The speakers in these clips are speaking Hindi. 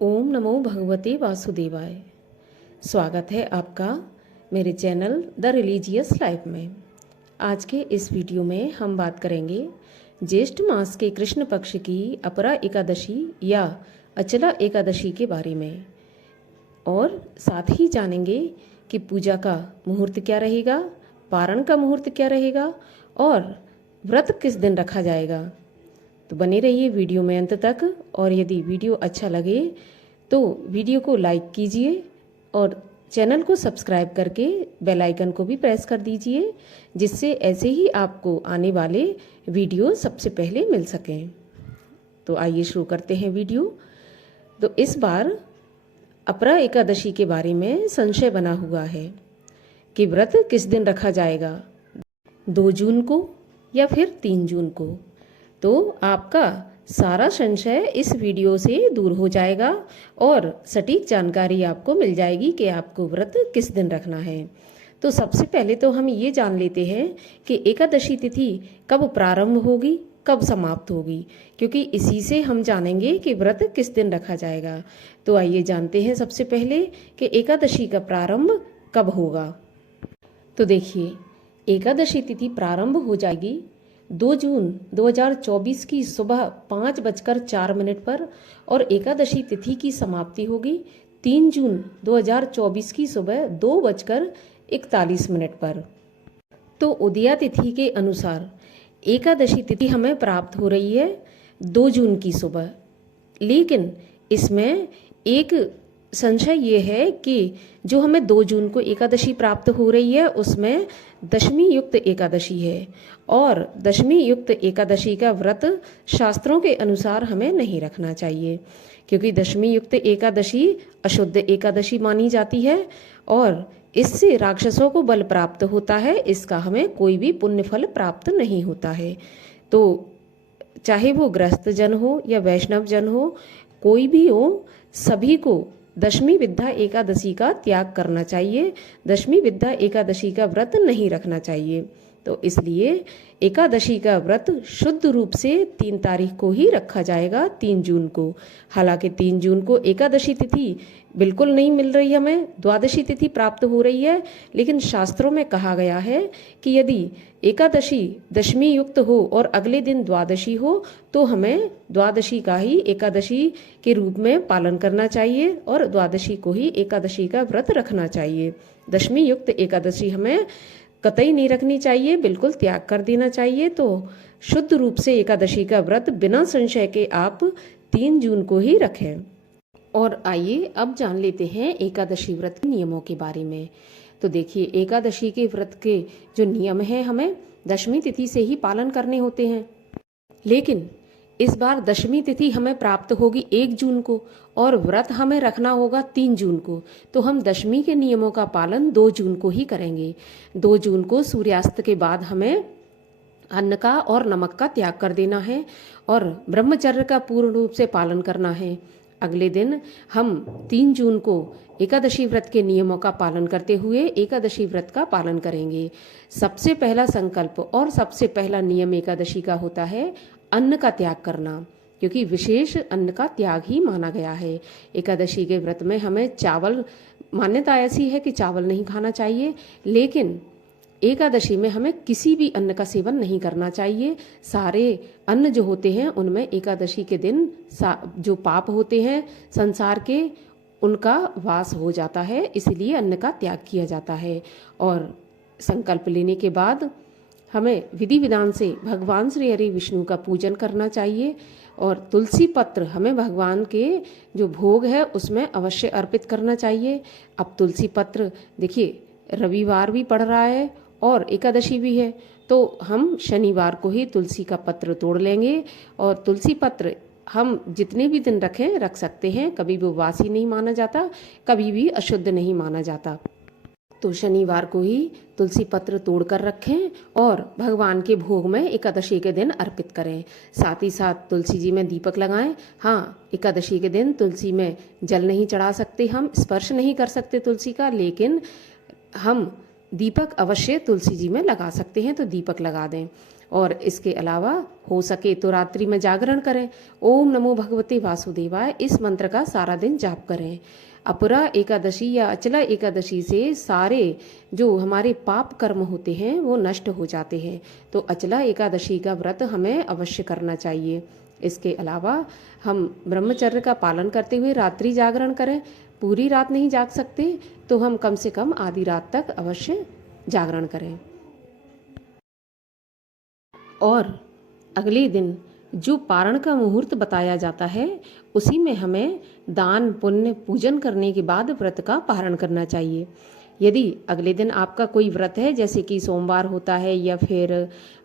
ओम नमो भगवते वासुदेवाय। स्वागत है आपका मेरे चैनल द रिलीजियस लाइफ में। आज के इस वीडियो में हम बात करेंगे ज्येष्ठ मास के कृष्ण पक्ष की अपरा एकादशी या अचला एकादशी के बारे में, और साथ ही जानेंगे कि पूजा का मुहूर्त क्या रहेगा, पारण का मुहूर्त क्या रहेगा और व्रत किस दिन रखा जाएगा। तो बने रहिए वीडियो में अंत तक, और यदि वीडियो अच्छा लगे तो वीडियो को लाइक कीजिए और चैनल को सब्सक्राइब करके बेल आइकन को भी प्रेस कर दीजिए, जिससे ऐसे ही आपको आने वाले वीडियो सबसे पहले मिल सकें। तो आइए शुरू करते हैं वीडियो। तो इस बार अपरा एकादशी के बारे में संशय बना हुआ है कि व्रत किस दिन रखा जाएगा, 2 जून को या फिर 3 जून को। तो आपका सारा संशय इस वीडियो से दूर हो जाएगा और सटीक जानकारी आपको मिल जाएगी कि आपको व्रत किस दिन रखना है। तो सबसे पहले तो हम ये जान लेते हैं कि एकादशी तिथि कब प्रारंभ होगी, कब समाप्त होगी, क्योंकि इसी से हम जानेंगे कि व्रत किस दिन रखा जाएगा। तो आइए जानते हैं सबसे पहले कि एकादशी का प्रारंभ कब होगा। तो देखिए, एकादशी तिथि प्रारंभ हो जाएगी 2 जून 2024 की सुबह 5:04 पर, और एकादशी तिथि की समाप्ति होगी 3 जून 2024 की सुबह 2:41 पर। तो उदया तिथि के अनुसार एकादशी तिथि हमें प्राप्त हो रही है 2 जून की सुबह, लेकिन इसमें एक संशय ये है कि जो हमें 2 जून को एकादशी प्राप्त हो रही है उसमें दशमी युक्त एकादशी है, और दशमी युक्त एकादशी का व्रत शास्त्रों के अनुसार हमें नहीं रखना चाहिए, क्योंकि दशमी युक्त एकादशी अशुद्ध एकादशी मानी जाती है और इससे राक्षसों को बल प्राप्त होता है, इसका हमें कोई भी पुण्य फल प्राप्त नहीं होता है। तो चाहे वो गृहस्थ जन हो या वैष्णव जन हो, कोई भी हो, सभी को दशमी विद्या एकादशी का त्याग करना चाहिए, दशमी विद्या एकादशी का व्रत नहीं रखना चाहिए। तो इसलिए एकादशी का व्रत शुद्ध रूप से 3 तारीख को ही रखा जाएगा, 3 जून को। हालांकि 3 जून को एकादशी तिथि बिल्कुल नहीं मिल रही, हमें द्वादशी तिथि प्राप्त हो रही है, लेकिन शास्त्रों में कहा गया है कि यदि एकादशी दशमी युक्त हो और अगले दिन द्वादशी हो तो हमें द्वादशी का ही एकादशी के रूप में पालन करना चाहिए और द्वादशी को ही एकादशी का व्रत रखना चाहिए। दशमी युक्त एकादशी हमें कतई नहीं रखनी चाहिए, बिल्कुल त्याग कर देना चाहिए। तो शुद्ध रूप से एकादशी का व्रत बिना संशय के आप 3 जून को ही रखें। और आइए अब जान लेते हैं एकादशी व्रत के नियमों के बारे में। तो देखिए, एकादशी के व्रत के जो नियम हैं हमें दशमी तिथि से ही पालन करने होते हैं, लेकिन इस बार दशमी तिथि हमें प्राप्त होगी 1 जून को और व्रत हमें रखना होगा 3 जून को। तो हम दशमी के नियमों का पालन 2 जून को ही करेंगे। 2 जून को सूर्यास्त के बाद हमें अन्न का और नमक का त्याग कर देना है और ब्रह्मचर्य का पूर्ण रूप से पालन करना है। अगले दिन हम 3 जून को एकादशी व्रत के नियमों का पालन करते हुए एकादशी व्रत का पालन करेंगे। सबसे पहला संकल्प और सबसे पहला नियम एकादशी का होता है अन्न का त्याग करना, क्योंकि विशेष अन्न का त्याग ही माना गया है। एकादशी के व्रत में हमें चावल, मान्यता ऐसी है कि चावल नहीं खाना चाहिए, लेकिन एकादशी में हमें किसी भी अन्न का सेवन नहीं करना चाहिए। सारे अन्न जो होते हैं उनमें एकादशी के दिन जो पाप होते हैं संसार के, उनका वास हो जाता है, इसलिए अन्न का त्याग किया जाता है। और संकल्प लेने के बाद हमें विधि विधान से भगवान श्री हरि विष्णु का पूजन करना चाहिए और तुलसी पत्र हमें भगवान के जो भोग है उसमें अवश्य अर्पित करना चाहिए। अब तुलसी पत्र देखिए, रविवार भी पड़ रहा है और एकादशी भी है, तो हम शनिवार को ही तुलसी का पत्र तोड़ लेंगे और तुलसी पत्र हम जितने भी दिन रखें रख सकते हैं, कभी वो वासी नहीं माना जाता, कभी भी अशुद्ध नहीं माना जाता। तो शनिवार को ही तुलसी पत्र तोड़कर रखें और भगवान के भोग में एकादशी के दिन अर्पित करें। साथ ही साथ तुलसी जी में दीपक लगाएं। हाँ, एकादशी के दिन तुलसी में जल नहीं चढ़ा सकते, हम स्पर्श नहीं कर सकते तुलसी का, लेकिन हम दीपक अवश्य तुलसी जी में लगा सकते हैं, तो दीपक लगा दें। और इसके अलावा हो सके तो रात्रि में जागरण करें। ओम नमो भगवते वासुदेवाय इस मंत्र का सारा दिन जाप करें। अपरा एकादशी या अचला एकादशी से सारे जो हमारे पाप कर्म होते हैं वो नष्ट हो जाते हैं। तो अचला एकादशी का व्रत हमें अवश्य करना चाहिए। इसके अलावा हम ब्रह्मचर्य का पालन करते हुए रात्रि जागरण करें। पूरी रात नहीं जाग सकते तो हम कम से कम आधी रात तक अवश्य जागरण करें। और अगले दिन जो पारण का मुहूर्त बताया जाता है उसी में हमें दान पुण्य पूजन करने के बाद व्रत का पारण करना चाहिए। यदि अगले दिन आपका कोई व्रत है, जैसे कि सोमवार होता है या फिर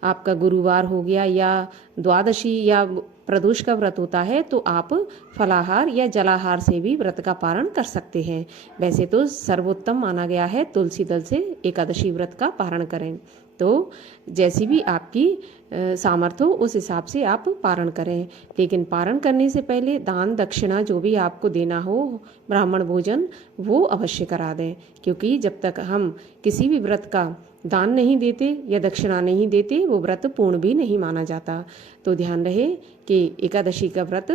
आपका गुरुवार हो गया या द्वादशी या प्रदोष का व्रत होता है, तो आप फलाहार या जलाहार से भी व्रत का पारण कर सकते हैं। वैसे तो सर्वोत्तम माना गया है तुलसी दल से एकादशी व्रत का पारण करें। तो जैसी भी आपकी सामर्थ्य हो उस हिसाब से आप पारण करें। लेकिन पारण करने से पहले दान दक्षिणा जो भी आपको देना हो, ब्राह्मण भोजन, वो अवश्य करा दें। क्योंकि जब तक हम किसी भी व्रत का दान नहीं देते या दक्षिणा नहीं देते वो व्रत पूर्ण भी नहीं माना जाता। तो ध्यान रहे कि एकादशी का व्रत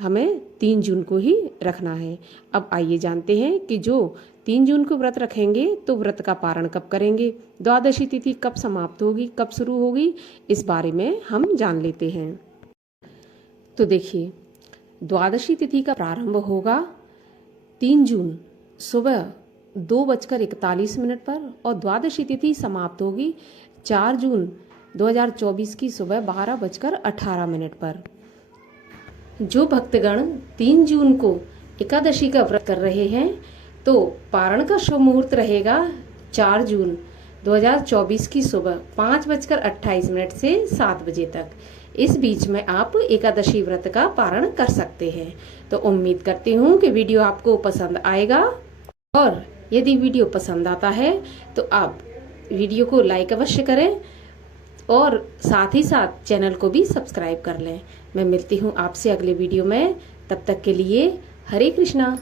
हमें 3 जून को ही रखना है। अब आइए जानते हैं कि जो 3 जून को व्रत रखेंगे तो व्रत का पारण कब करेंगे, द्वादशी तिथि कब समाप्त होगी, कब शुरू होगी, इस बारे में हम जान लेते हैं। तो देखिए, द्वादशी तिथि का प्रारंभ होगा 3 जून सुबह 2:41 पर और द्वादशी तिथि समाप्त होगी 4 जून 2024 की सुबह 12:18 पर। जो भक्तगण 3 जून को एकादशी का व्रत कर रहे हैं तो पारण का शुभ मुहूर्त रहेगा 4 जून 2024 की सुबह 5:28 से 7 बजे तक। इस बीच में आप एकादशी व्रत का पारण कर सकते हैं। तो उम्मीद करती हूँ कि वीडियो आपको पसंद आएगा, और यदि वीडियो पसंद आता है तो आप वीडियो को लाइक अवश्य करें और साथ ही साथ चैनल को भी सब्सक्राइब कर लें। मैं मिलती हूँ आपसे अगले वीडियो में, तब तक के लिए हरे कृष्णा।